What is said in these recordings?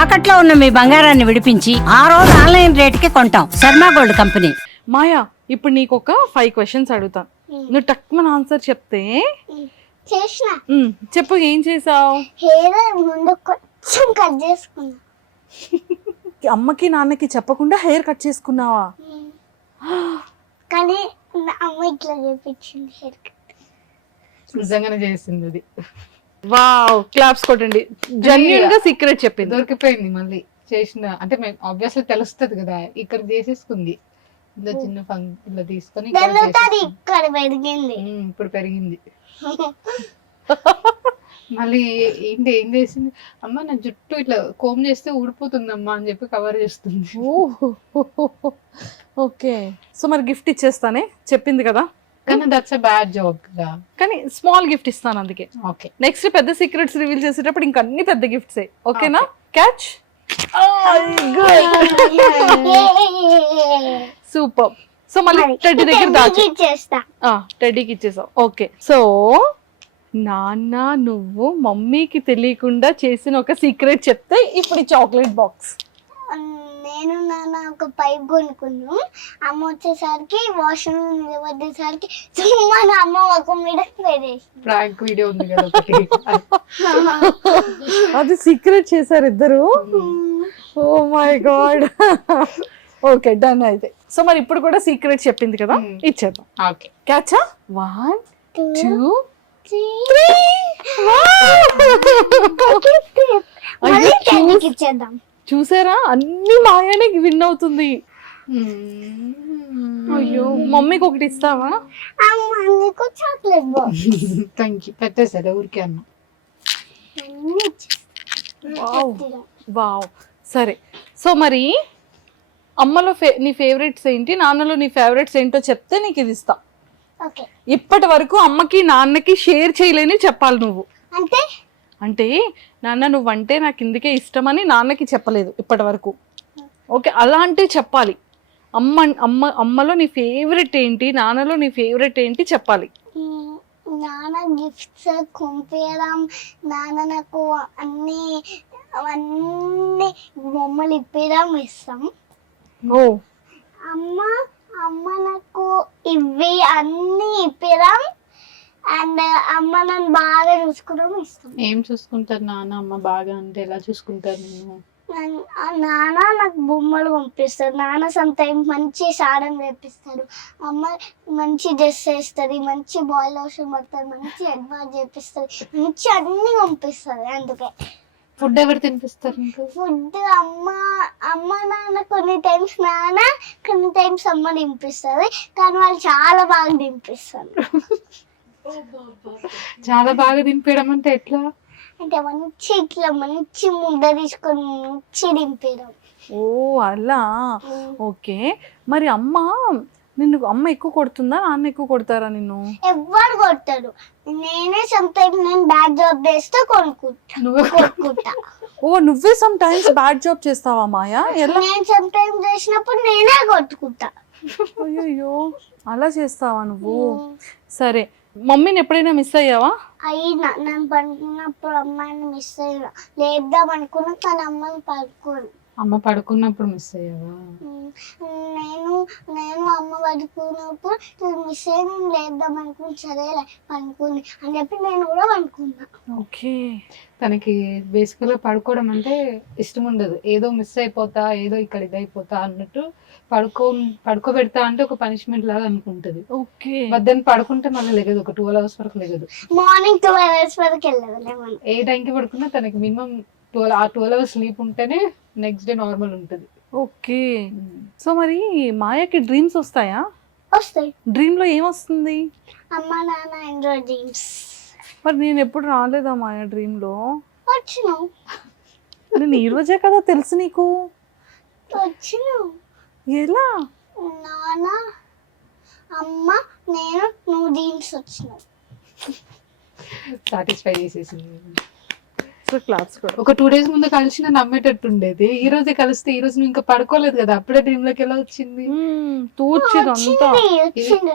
తాకట్లో ఉన్న మీ బంగారాన్ని విడిపించి ఆ రోజు ఆన్లైన్ రేటుకి కొంటాం. Sharma gold company. మాయా, ఇప్పుడు నీకు ఒక 5 క్వశ్చన్స్ అడుగుతాను. నువ్వు టక్మన్ ఆన్సర్ చెప్తే చేసిన చెప్పు, ఏం చేసావు? హెయిర్ ముందు కొంచెం కట్ చేసుకున్నా. అమ్మకి నాన్నకి చెప్పకుండా హెయిర్ కట్ చేసుకున్నావా? కానీ నా అమ్మ ఇట్లా చేపించింది హెయిర్ కట్. నిజంగానే చేసింది అది. వావ్, క్లాప్స్ కొట్టండి. జెన్యూన్ గా సీక్రెట్ చెప్పింది. దొరికిపోయింది మళ్ళీ చేసిన అంటే మేము ఆబ్వియస్లీ తెలుస్తుంది కదా, ఇక్కడ చేసేసుకుంది. ఇంత చిన్న ఇలా తీసుకొని ఇక్కడ దాని చేసేసుకుంది. ఇక్కడ పెరిగింది. ఇప్పుడు పెరిగింది. మళ్ళీ ఏంటి ఏం చేసింది, అమ్మ నా జుట్టు ఇట్లా కోమ్ చేస్తే ఊడిపోతుందమ్మా అని చెప్పి కవర్ చేస్తుంది. ఓకే, సో మరి గిఫ్ట్ ఇచ్చేస్తానే చెప్పింది కదా, కానీ దట్స్ ఎ బ్యాడ్ జోక్ గా. కానీ స్మాల్ గిఫ్ట్ ఇస్తాను అందుకే. ఓకే, నెక్స్ట్ పెద్ద సీక్రెట్స్ రివీల్ చేసేటప్పుడు ఇంకా అన్ని పెద్ద గిఫ్ట్స్. ఓకేనా? క్యాచ్. సూపర్. సో మళ్ళీ టెడ్డీ దగ్గర దాచి చేస్తా. టెడ్డీకి ఇచ్చేసావు. ఓకే, సో నాన్న నువ్వు మమ్మీకి తెలియకుండా చేసిన ఒక సీక్రెట్ చెప్తే ఇప్పుడు ఈ చాక్లెట్ బాక్స్. నేను నాన్న ఒక పైప్ కొనుక్కున్నాం. అమ్మ వచ్చేసరికి వాష్రూమ్ వచ్చేసరికి సుమ్మా నా అమ్మ ఒక మీద పెడేసి ప్రాంక్ వీడియో ఉంది కదా ఒకటి. అది సీక్రెట్ చేశారు ఇద్దరు. Oh my god. Okay, done అయితే. సో మరి ఇప్పుడు కూడా సీక్రెట్ చెప్పింది కదా, ఇచ్చేద్దాం. ఓకే, క్యాచా? 1 2 3 ఇచ్చేద్దాం. చూసారా, అన్ని మాయానే విన్ అవుతుంది. అయ్యో, మమ్మీకి ఒకటి ఇస్తావా? అమ్మ నీకు చాక్లెట్ బాక్స్. Thank you. పెట్టేసారు ఊరికే అన్న. వావ్, సరే. సో మరి అమ్మలో నీ ఫేవరెట్స్ ఏంటి, నాన్నలో నీ ఫేవరెట్స్ ఏంటో చెప్తే నీకు ఇది ఇస్తా. ఓకే, ఇప్పటి వరకు అమ్మకి నాన్నకి షేర్ చేయలేని చెప్పాలి నువ్వు. అంటే అంటే నాన్న నువ్వంటే నాకు ఇందుకే ఇష్టమని నాన్నకి చెప్పలేదు ఇప్పటి వరకు. ఓకే, అలాంటివి చెప్పాలి. అమ్మలో నీ ఫేవరెట్ ఏంటి, నాన్నలో నీ ఫేవరెట్ ఏంటి చెప్పాలి. నాన్న గిఫ్ట్స్ కొంపేయడం, నాన్న నాకు అన్ని బొమ్మలు ఇప్పడం ఇస్తాం. ఓ, అమ్మ నాకు ఇవి అన్ని ఇప్పడం అండ్ అమ్మ నన్ను బాగా చూసుకోవడం ఇష్టం. ఏం చూసుకుంటారు నాన్న అమ్మ బాగా అంటే ఎలా చూసుకుంటారు నేను? నాన్న నాకు బొమ్మలు పంపిస్తారు. నాన్న సమ్ టైం మంచి సాడం చేపిస్తారు. అమ్మ మంచి డ్రెస్ వేస్తుంది, మంచి బాయ్ లోషన్ పడతారు, మంచి హెడ్ బాత్ చేపిస్తుంది, మంచి అన్ని పంపిస్తుంది. అందుకే ఫుడ్ ఎవరు తినిపిస్తారు మీకు? ఫుడ్ అమ్మ నాన్న కొన్ని టైమ్స్ నాన్న, కొన్ని టైమ్స్ అమ్మ తినిపిస్తుంది. కానీ వాళ్ళు చాలా బాగా తినిపిస్తారు. చాలా బాగా తినిపించడం అంటే ఎట్లా? అంటే మంచి ఇట్లా మంచి ముద్ద తీసుకొని మంచి దింపేయడం. ఓ అలా. ఓకే, మరి అమ్మ ఎక్కువ కొడుతుందా, నాన్న ఎక్కువ కొడతారా నిన్ను? ఎవ్వరు కొట్టాడు. నేనే సమ్ టైమ్స్ నేను బ్యాడ్ జాబ్ చేస్తే కొనుక్కుంటా. ఓ, నువ్వే సమ్ టైమ్స్ బ్యాడ్ జాబ్ చేస్తావా మాయా? ఎలా? నేను సమ్ టైమ్స్ చేసినప్పుడు నేనే కొట్టుకుంటా. అయ్యో, అలా చేస్తావా నువ్వు? సరే, మమ్మీని ఎప్పుడైనా మిస్ అయ్యావా? అయినా నేను పడుకున్నప్పుడు అమ్మాయిని మిస్ అయినా, లేద్దాం అనుకున్నా కానీ అమ్మని పడుకోను. అమ్మ పడుకున్నప్పుడు మిస్ అయ్యావా? నేను అమ్మ పడుకున్నప్పుడు మిస్ అయిన లేద్దాం అనుకుని, సరేలే పనుకుంది అని చెప్పి నేను కూడా పనుకున్నా. ఓకే, తనకి బేసికల్గా పడుకోవడం అంటే ఇష్టం ఉండదు. ఏదో మిస్ అయిపోతా, ఏదో ఇక్కడ ఇదైపోతా అన్నట్టు పడుకోబెడతా అంటే ఒక పనిష్మెంట్ లాగా అనుకుంటది. ఓకే, మధ్యాహ్నం పడుకుంటే మళ్ళీ లెగదు, ఒక 12 hours వరకు లెగదు. మార్నింగ్ 12 hours వరకు వెళ్ళదు. ఏ టైంకి పడుకున్నా తనకి మినిమం 12 hours స్లీప్ ఉంటేనే నెక్స్ట్ డే నార్మల్ ఉంటుంది. ఓకే. సో మరి మాయకి డ్రీమ్స్ వస్తాయా? వస్తాయి. డ్రీమ్ లో ఏమొస్తుంది? అమ్మ నాన్న ఎంజాయ్ డ్రీమ్స్. మరి నేను ఎప్పుడు రాలేదా మాయా డ్రీమ్ లో? వచ్చినావు. నేను ఈ రోజే కదా తెలుసు నీకు. వచ్చినావు. ఎలా? నాన్న అమ్మ నేను నువ్వు డ్రీమ్స్ వచ్చినావు. సాటిస్ఫై చేసేసింది. క్లాస్ కూడా ఒక 2 days ముందు కలిసి నన్ను నమ్మేటట్టు ఉండేది. ఈ రోజే కలిస్తే ఈ రోజు నువ్వు ఇంకా పడుకోలేదు కదా, అప్పుడే డ్రీమ్ లోకి ఎలా వచ్చింది? తూర్చిదంతా. వచ్చింది.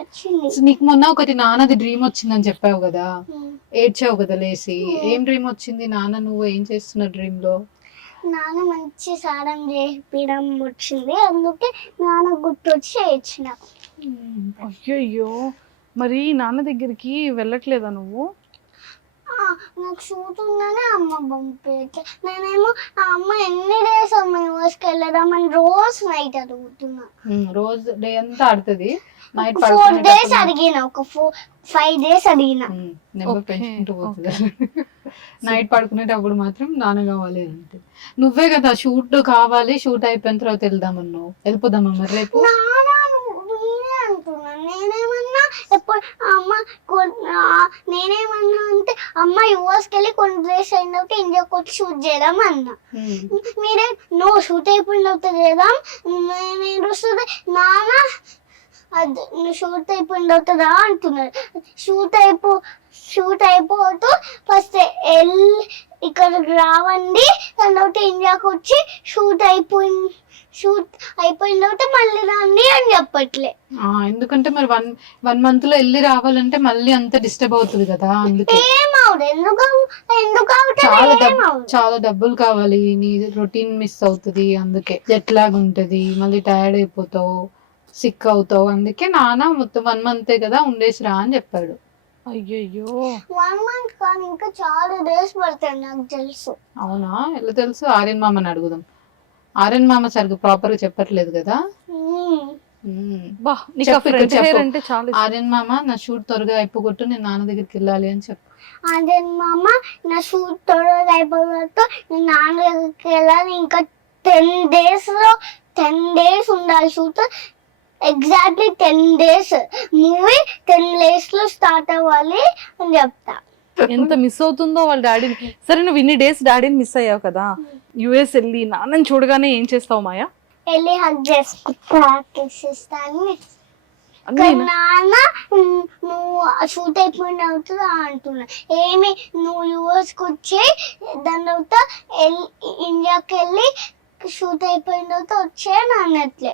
నీకు మొన్న ఒకటి నాన్నది డ్రీమ్ వచ్చిందని చెప్పావు కదా, ఏడ్చావు కదా లేసి. ఏం డ్రీమ్ వచ్చింది? నాన్న నువ్వు ఏం చేస్తున్న డ్రీమ్ లో? నాన్న మంచి సారం చేయించడం వచ్చింది, అందుకే నాన్న గుర్తొచ్చి చేయించిన. అయ్యయ్యో, మరి నాన్న దగ్గరికి వెళ్ళట్లేదా నువ్వు? నాకు షూట్ ఉందనే అమ్మ పంపించే. నేనేమో ఆ అమ్మ ఎన్ని డేస్ అమ్మ యూఎస్కి వెళ్ళదామని రోజు నైట్ అడుగుతున్నా. రోజు డే అంతా ఆడుతుంది. నైట్ 4 days అడిగిన, ఒక 5 days అడిగిన. నెంబర్ పెంచుకుంటూ పోతుంది. నైట్ పడుకునేటప్పుడు మాత్రం నాన్న కావాలి అంటే, నువ్వే కదా షూట్ కావాలి, షూట్ అయిపోయిన తర్వాత వెళ్దామన్నావు. వెళ్ళిపోదామా మరి రేపు? నేనే అంటున్నాను. నేనేమన్నా ఎప్పుడు అమ్మ నేనేమన్నా అంటే అమ్మ యూఎస్కి వెళ్ళి కొన్ని డేస్ అయిన తర్వాత ఇండియాకి వచ్చి షూట్ చేద్దాం అన్నా. మీరే నో షూట్ అయిపోయిన తర్వాత చేద్దాం. నేను వస్తుంది నాన్న, అది నువ్వు షూట్ అయిపోయిన తర్వాత రా అంటున్నారు. షూట్ అయిపోతూ ఫస్ట్ వెళ్ళి ఇక్కడికి రావండి, దాని తర్వాత ఇండియాకి వచ్చి షూట్ అయిపోయిన తర్వాత మళ్ళీ రండి అని చెప్పట్లే. ఎందుకంటే మరి 1 month లో వెళ్ళి రావాలంటే మళ్ళీ అంత డిస్టర్బ్ అవుతుంది కదా. అందుకే చాలా డబ్బులు కావాలి, నీ రొటీన్ మిస్ అవుతుంది, అందుకే జెట్ లాగ్ ఉంటది, మళ్ళీ టైర్డ్ అయిపోతావు, సిక్ అవుతావు. అందుకే నాన్న మొత్తం 1 month కదా ఉండేసి రా అని చెప్పాడు. అయ్యయ్యో, 1 month కానీ ఇంకా చాలా డేస్ పడతాయి నాకు తెలుసు. అవునా, ఎలా తెలుసు? ఆర్యన్ మామని అడుగుదాం. ఆర్యన్ మామ సరిగ్గా ప్రాపర్ గా చెప్పట్లేదు కదా. ఆర్యన్ మామ నా షూట్ త్వరగా అయిపోగొట్టు, నేను నాన్న దగ్గరికి వెళ్ళాలి అని చెప్పు. ఆర్యన్ మామ నా షూట్ త్వరగా అయిపోగొట్టు, నేను నాన్న దగ్గరికి వెళ్ళాలి. ఇంకా 10 days ఉండాలి shoot. Exactly 10 days. Movie 10 days లో స్టార్ట్ అవ్వాలి అని చెప్తా. ఎంత మిస్ అవుతుందో వాళ్ళ డాడీని. సరే, నువ్వు ఇన్ని డేస్ డాడీని మిస్ అయ్యావు కదా, యుఎస్ వెళ్ళి నాన్నని చూడగానే ఏం చేస్తావు మాయా? వెళ్ళి హగ్ చేసుకుంటాను. నాన్న నువ్వు షూట్ అయిపోయిన అవుతుందా అంటున్నా. ఏమి నువ్వు యూఎస్కి వచ్చి దాని తర్వాత ఇండియాకి వెళ్ళి షూట్ అయిపోయిన తర్వాత వచ్చే నాన్నట్లే.